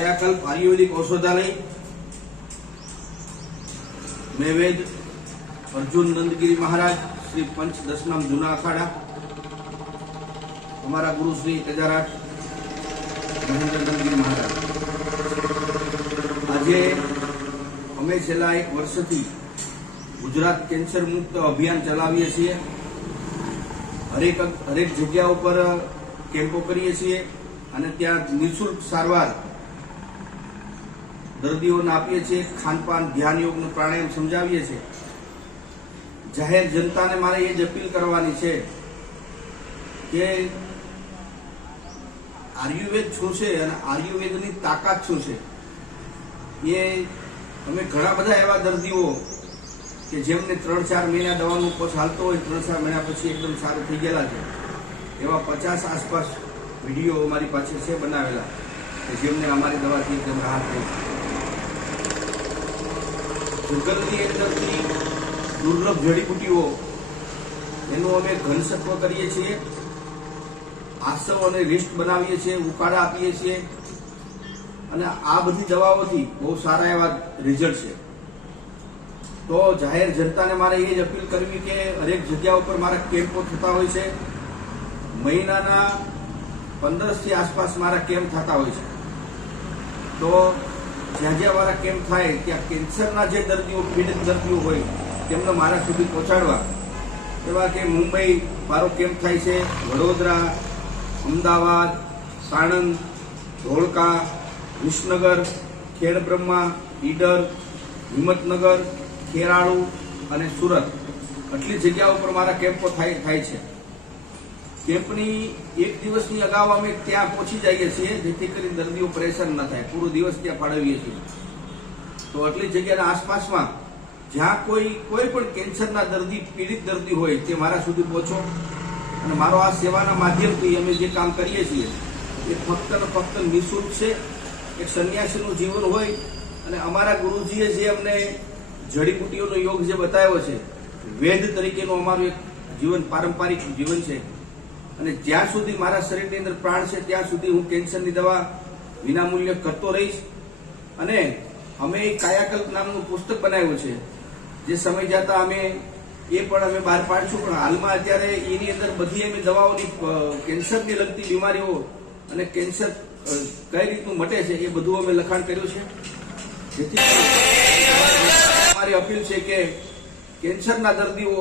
કાયાકલ્પ આયુર્વેદિક ઔષધાલય, મેવેદ અર્જુન નંદગીરી મહારાજ, શ્રી પંચ દશનામ જૂના અખાડા, અમારા ગુરુ શ્રી તેજારાટ મહેન્દ્ર નંદગીરી મહારાજ. આજે અમે છેલ્લા 1 વર્ષથી ગુજરાત કેન્સર મુક્ત અભિયાન ચલાવીએ છીએ. હરેક જગ્યા ઉપર કેમ્પો કરીએ છીએ અને ત્યાં નિઃશુલ્ક સારવાર દર્દીઓને આપીએ છીએ. ખાનપાન, ધ્યાન, યોગનું પ્રાણાયામ સમજાવીએ છીએ. જાહેર જનતાને મારે એ જ અપીલ કરવાની છે કે આયુર્વેદ શું છે અને આયુર્વેદની તાકાત શું છે. એ અમે ઘણા બધા એવા દર્દીઓ કે જેમને 3-4 મહિના દવાનો કોર્સ હાલતો હોય, 3-4 મહિના પછી એકદમ સારું થઈ ગયેલા છે. એવા 50 આસપાસ વિડીયો અમારી પાસે છે બનાવેલા કે જેમને અમારી દવાથી એકદમ રાહત થઈ. જંગલની અંદરથી દુર્લભ જડીબુટીઓ એનું અમે ઘનસત્વ કરીએ છીએ, આસવ અને લિસ્ટ બનાવીએ છીએ, ઉકાળા આપીએ છીએ અને આ બધી દવાઓથી બહુ સારા એવા રિઝલ્ટ છે. તો જાહેર જનતાને મારે એ જ અપીલ કરવી કે હરેક જગ્યા ઉપર મારા કેમ્પો થતા હોય છે. મહિનાના 15થી આસપાસ મારા કેમ્પ થતા હોય છે. તો જ્યાં જ્યાં મારા કેમ્પ થાય ત્યાં કેન્સરના જે દર્દીઓ, પીડિત દર્દીઓ હોય તેમને મારા સુધી પહોંચાડવા. એવા કે મુંબઈ મારો કેમ્પ થાય છે, વડોદરા, અમદાવાદ, સાણંદ, ધોળકા, વિસનગર, ખેડબ્રહ્મા, ઈડર, હિંમતનગર, ખેરાળુ અને સુરત. આટલી જગ્યા ઉપર મારા કેમ્પો થાય છે. કેમ્પની 1 દિવસની અગાઉ અમે ત્યાં પહોંચી જઈએ છીએ જેથી કરીને દર્દીઓ પરેશાન ન થાય. પૂરો દિવસ ત્યાં ફાળવીએ છીએ. તો આટલી જગ્યાના આસપાસમાં જ્યાં કોઈ પણ કેન્સરના દર્દી, પીડિત દર્દી હોય તે મારા સુધી પહોંચો. અને મારો આ સેવાના માધ્યમથી અમે જે કામ કરીએ છીએ એ ફક્ત ને ફક્ત નિઃશુલ્ક છે. એક સંન્યાસીનું જીવન હોય અને અમારા ગુરુજીએ જે અમને જડીબુટીઓનો યોગ જે બતાવ્યો છે, વેદ તરીકેનું અમારું એક જીવન, પારંપરિક જીવન છે. અને જ્યાં સુધી મારા શરીરની અંદર પ્રાણ છે ત્યાં સુધી હું કેન્સરની દવા વિનામૂલ્ય કરતો રહીશ. અને અમે એક કાયાકલ્પ નામનું પુસ્તક બનાવ્યું છે, જે સમય જતા અમે બહાર પાડશું. પણ હાલમાં અત્યારે એની અંદર બધી અમે દવાઓની, કેન્સરની લગતી બીમારીઓ અને કેન્સર કઈ રીતનું મટે છે એ બધું અમે લખાણ કર્યું છે. જેથી અમારી અપીલ છે કે કેન્સરના દર્દીઓ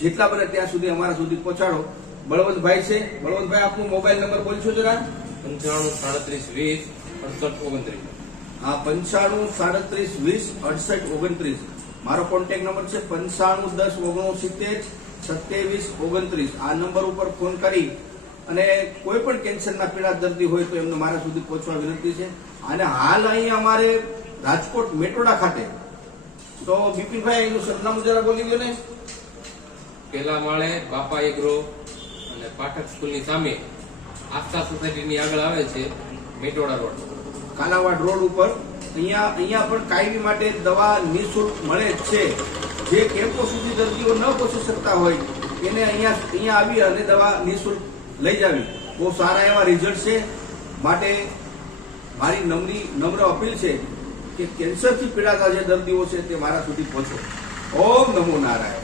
જેટલા બને ત્યાં સુધી અમારા સુધી પહોંચાડો. બળવંતભાઈ છે, બળવંતભાઈ આપનો મોબાઈલ નંબર બોલશો જરા. 95 હા, 95 37 20 68 29. મારો કોન્ટેક્ટ નંબર છે 95 10 69 27 29. આ નંબર ઉપર ફોન કરી અને કોઈ પણ કેન્સરના પીડા દર્દી હોય તો એમને મારા સુધી પહોંચવા વિનંતી છે. અને હાલ અહીં અમારે રાજકોટ મેટોડા ખાતે, તો બિપિનભાઈ એનું સરનામું જરા બોલી દો ને. પેલા માળે બાપા એગ્રો અને પાઠક સ્કૂલની સામે આસ્થા સોસાયટીની આગળ આવે છે, મેટોડા રોડ, કાલાવાડ રોડ ઉપર. અહીંયા પણ કાયમી માટે દવા નિઃશુલ્ક મળે જ છે. જે કેમ્પો સુધી દર્દીઓ ન પહોંચી શકતા હોય એને અહીંયા આવી અને દવા નિઃશુલ્ક લઈ જાવી. બહુ સારા એવા રિઝલ્ટ છે. માટે મારી નમ્ર અપીલ છે કે કેન્સરથી પીડાતા જે દર્દીઓ છે તે મારા સુધી પહોંચો. ઓમ નમો નારાયણ.